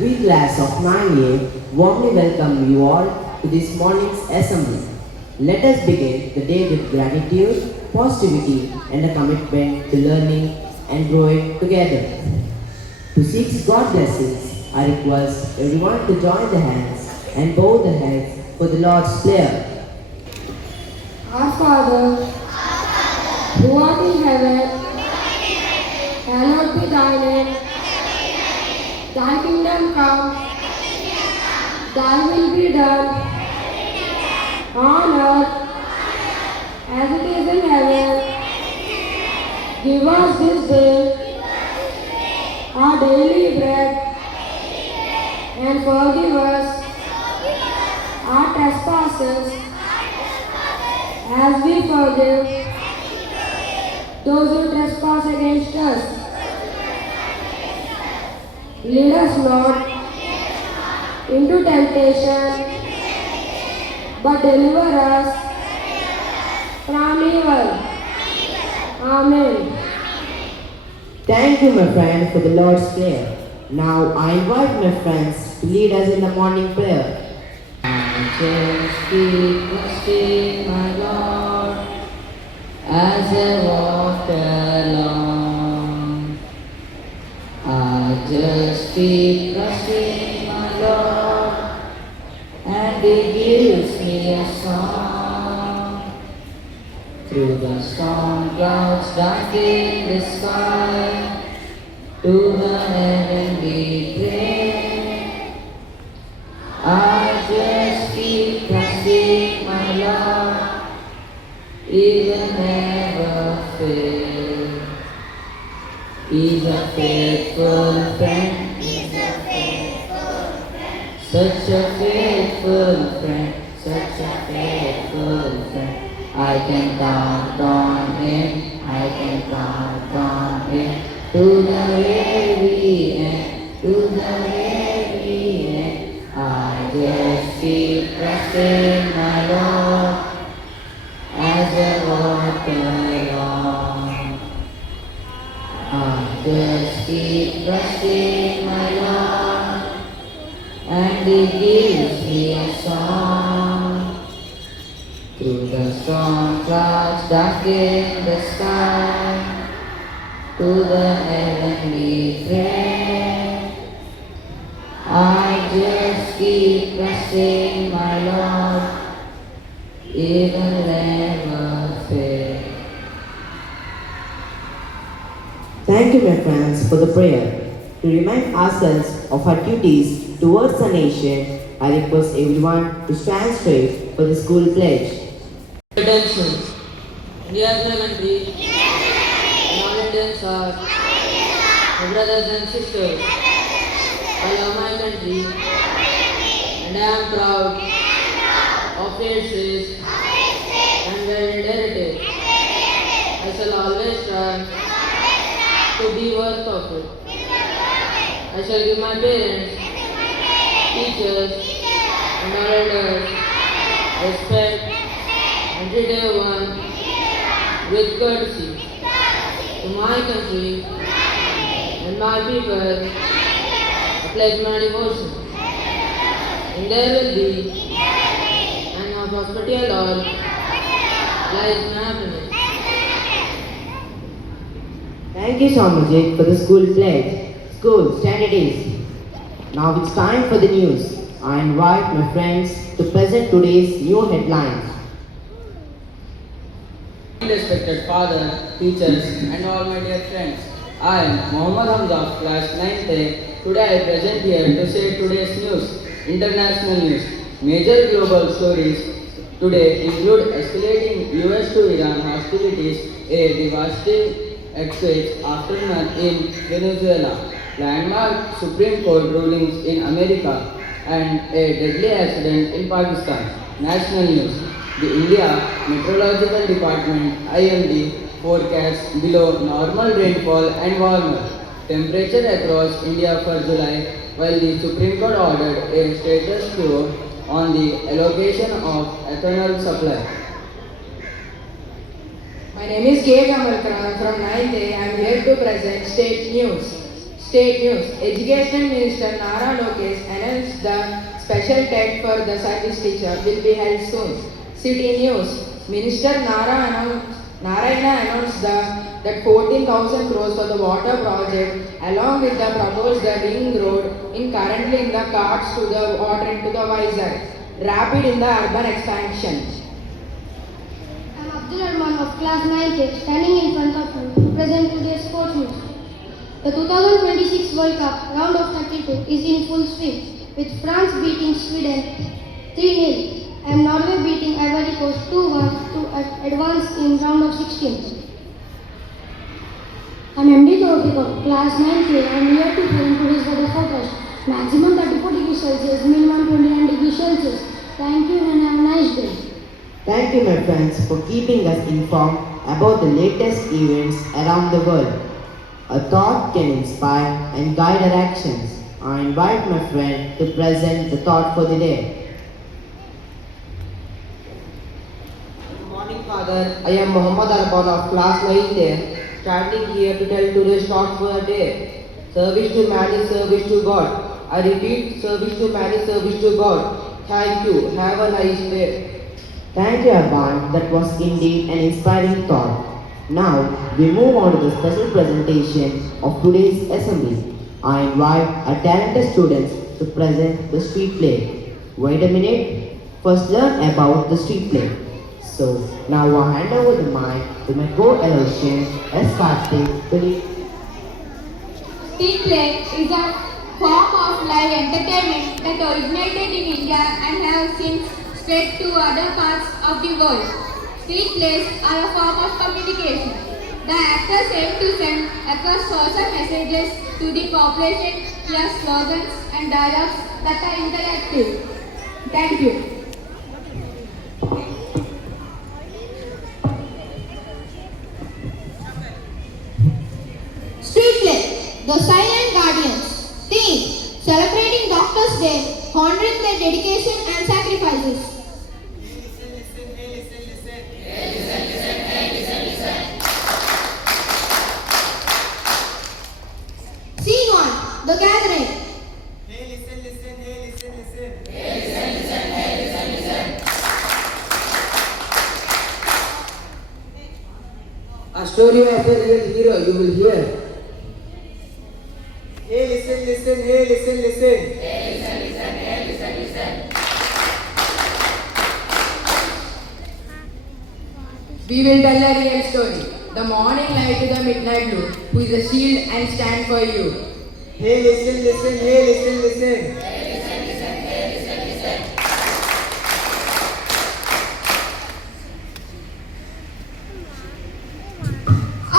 We class of 9A warmly welcome you all to this morning's assembly. Let us begin the day with gratitude, positivity and a commitment to learning and growing together. To seek God's blessings, I request everyone to join the hands and bow the heads for the Lord's Prayer. Our Father, who art in heaven, hallowed be thy name. Thy kingdom come, thy will be done, on earth as it is in heaven. Give us this day our daily bread, and forgive us our trespasses, as we forgive those who trespass against us. Lead us not into temptation, but deliver us from evil. Amen. Thank you, my friend, for the Lord's Prayer. Now I invite my friends to lead us in the morning prayer. I just keep trusting my Lord as I walk along. I just keep trusting my Lord, and He gives me a song. Through the storm clouds darken the sky, to the heavenly praise. I just keep trusting my Lord, He will never fail. He's a faithful friend, such a faithful friend, such a faithful friend. I can count on Him, I can count on Him, to the very end, to the very end. I just keep trusting my Lord as I walk along. I just keep trusting my Lord, and He gives me a song. Through the storm clouds darken the sky, to the heavenly praise. I just keep trusting my Lord, He will never fail. Thank you, my friends, for the prayer. To remind ourselves of our duties towards the nation, I request everyone to stand straight for the school pledge. Attention! India is my country, and all Indians are my brothers and sisters. I love my country, and I am proud of its rich and varied heritage. I shall always try to be worth of it. I shall give my parents, teachers, and all elders respect and treat everyone with courtesy. To my country and my people, I pledge my devotion. And there will be and of prosperity and all lies my happiness. Thank you so much for the school pledge. School, stand at ease. Now it's time for the news. I invite my friends to present today's new headlines. Respected father, teachers, and all my dear friends, I am Mohammad Hamza of class 9th A. Today I present here to say today's news. International news. Major global stories today include escalating US to Iran hostilities, a devastating earthquake aftermath in Venezuela, landmark Supreme Court rulings in America, and a deadly accident in Pakistan. National news. The India Meteorological Department IMD forecasts below normal rainfall and warmer temperature across India for July, while the Supreme Court ordered a status quo on the allocation of ethanol supply. My name is K. Kamalkaran from 9th A. I am here to present state news. State news. Education Minister Nara Lokesh special TED for the service teacher will be held soon. City News. Minister Narayana announced that 14,000 crores for the water project along with the proposed ring road in currently in the cards to the water into the Vizag. Rapid in the urban expansion. I am Abdul Rahman of class 9th standing in front of you to present today's sports news. The 2026 World Cup round of 32 is in full swing with France beating Sweden 3-0 and Norway beating Ivory Coast 2-1 to advance in round of 16. I am MD Taufik, class 9th. I am here to present today's weather forecast. Maximum 34 degrees Celsius, minimum 29 degrees Celsius. Thank you and have a nice day. Thank you, my friends, for keeping us informed about the latest events around the world. A thought can inspire and guide our actions. I invite my friend to present the thought for the day. Good morning, Father. I am Muhammad Arfan of class 9th, standing here to tell today's thought for the day. Service to man is service to God. I repeat, service to man is service to God. Thank you. Have a nice day. Thank you, Arban. That was indeed an inspiring thought. Now, we move on to the special presentation of today's assembly. I invite our talented students to present the street play. Wait a minute. First learn about the street play. So, now I hand over the mic to my co-elocution, S. Karthik, to lead. Street play is a form of live entertainment that originated in India and have since spread to other parts of the world. Street plays are a form of communication. The actors aim to send across social messages to the population via slogans and dialogues that are interactive. Thank you. Street play, The Silent Guardians. Theme, celebrating Doctors' Day, honoring their dedication and sacrifices. Scene 1, The Gathering. A story of a real hero you will hear. Hey, listen, listen, hey, listen, listen. We will tell a real story. The morning light to the midnight blue, who is a shield and stand for you. Hey, listen, listen, hey, listen, listen. I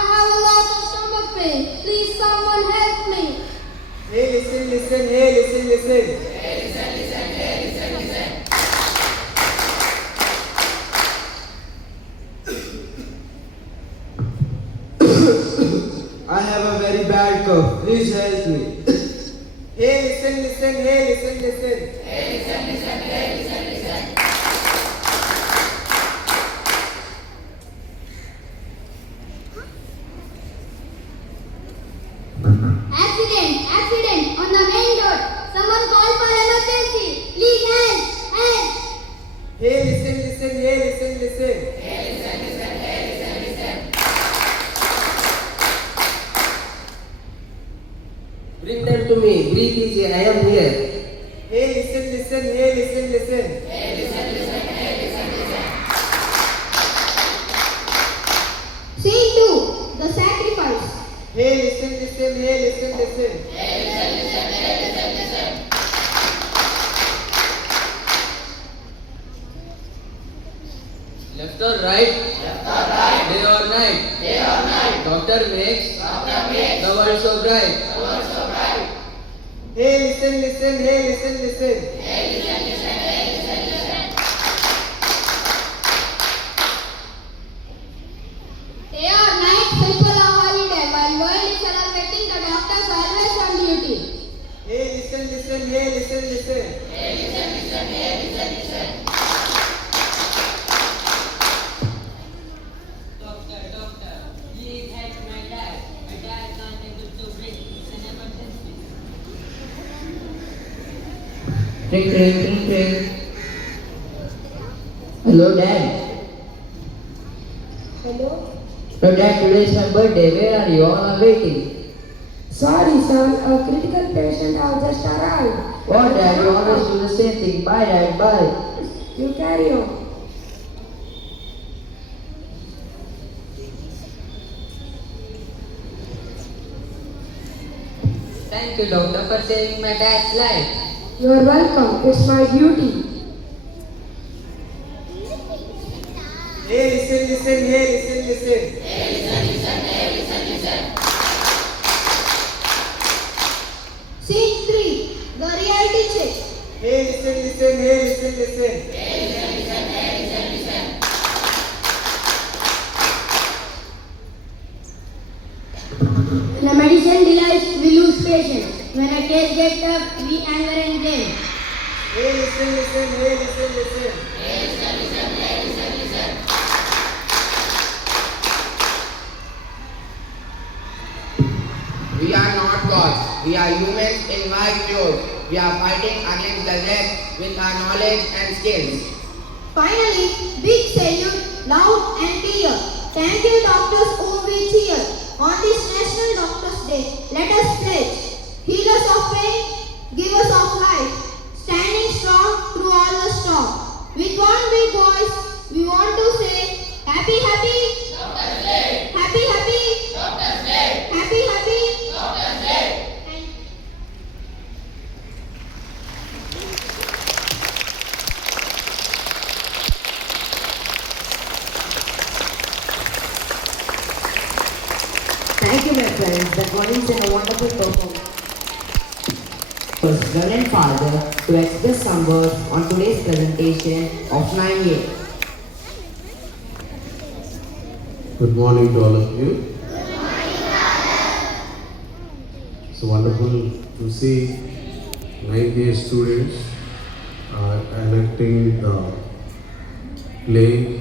have a lot of stomach pain. Please, someone help me. Hey, listen, listen, hey, listen, listen. I have a very bad cough. Please help me. Hey, listen, listen, hey, listen, listen. Accident on the main road. Someone call for emergency. Please help. Hey, listen, listen, hey, listen, listen. Bring them to me. Breathe easy. I am here. Hey, listen, listen, hey, listen, listen. Scene 2, The Sacrifice. Hey, listen, listen, hey, listen, listen. Left or right? Day or night? Doctor makes the world so bright. Hey, listen, listen, hey, listen, listen. Day or night, people are holiday while world is celebrating. The doctors always on duty. Hey, listen, listen, hey, listen, listen. Doctor, please help my dad. My dad can't able to breathe. It's an emergency. Ring, ring, ring, ring. Hello, Dad. Hello? No, Dad, today is my birthday. Where are you? All are waiting. Sorry, son. A critical patient has just arrived. Oh, Dad, you always do the same thing. Bye, Dad. Bye. You carry on. Thank you, doctor, for saving my dad's life. You are welcome. It's my duty. Hey, listen, hey, listen. Scene 3. The reality check. Hey, listen. When a medicine delays, we lose patience. When a case gets up, we anger and blame. Hey, listen. We are not gods. We are humans in white clothes. We are fighting against the death with our knowledge and skills. Finally, big salute, loud and clear. Thank you, doctors whom we cheer. On this National Doctors Day, let us pledge. Heal us of pain, give us of life. Standing strong through all the storm. With one big voice, we want to say, Happy, happy. Doctors Day. Happy, happy. Doctors Day. Happy, happy. Doctors Day. Thank you. Thank you, my friends. That was a wonderful performance. First, Reverend Father to express some words on today's presentation of 9A. Good morning to all of you. Good morning, Father. It's wonderful to see 9A students enacting the play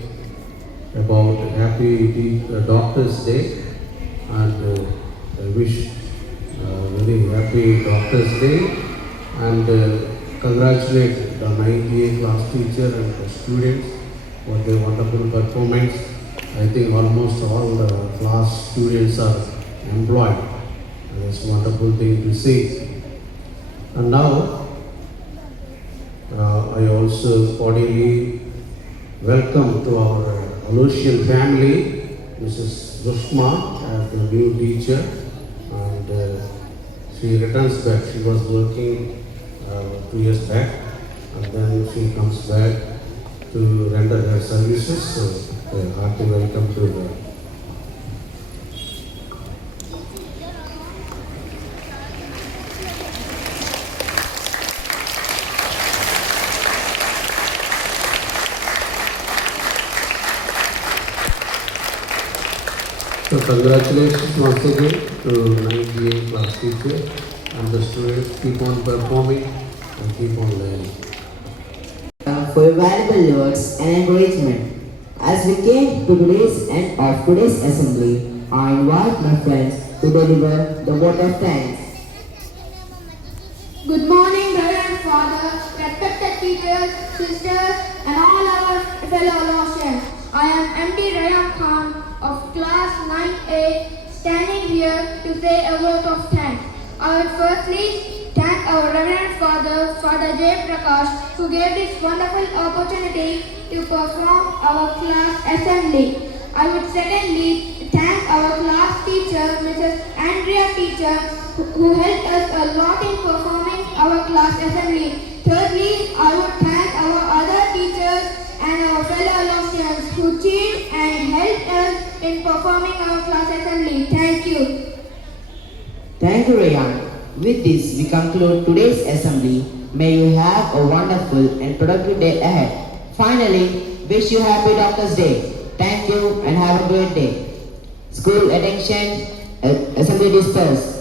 about Happy Doctors Day, and I wish very happy Doctors Day, and congratulate the 9A class teacher and the students for their wonderful performance. I think almost all the class students are employed, and it's a wonderful thing to see. And now, I also cordially welcome to our Aloysian family, Mrs. Dushma, as the new teacher, and she returns back. She was working 2 years back, and then she comes back to render her services. So, hearty welcome to her. So congratulations once again to 9A class teacher and the students. Keep on performing and keep on learning. For your valuable words and encouragement. As we came to today's end of today's assembly, I invite my friends to deliver the vote of thanks. Good morning, Reverend Father, respected teachers, sisters, and all our fellow Aloysians. I am MD Rayam Khan of class 9A, standing here to say a vote of thanks. I would firstly thank our Reverend Father, Father J. Prakash, who gave this wonderful opportunity to perform our class assembly. I would secondly thank our class teacher, Mrs. Andrea teacher, who helped us a lot in performing our class assembly. Thirdly, I would thank our other teachers and our fellow Aloysians who cheered and helped us in performing our class assembly. Thank you. Thank you, Rayan. With this, we conclude today's assembly. May you have a wonderful and productive day ahead. Finally, wish you happy Doctors Day. Thank you and have a great day. School attention, assembly dispersed.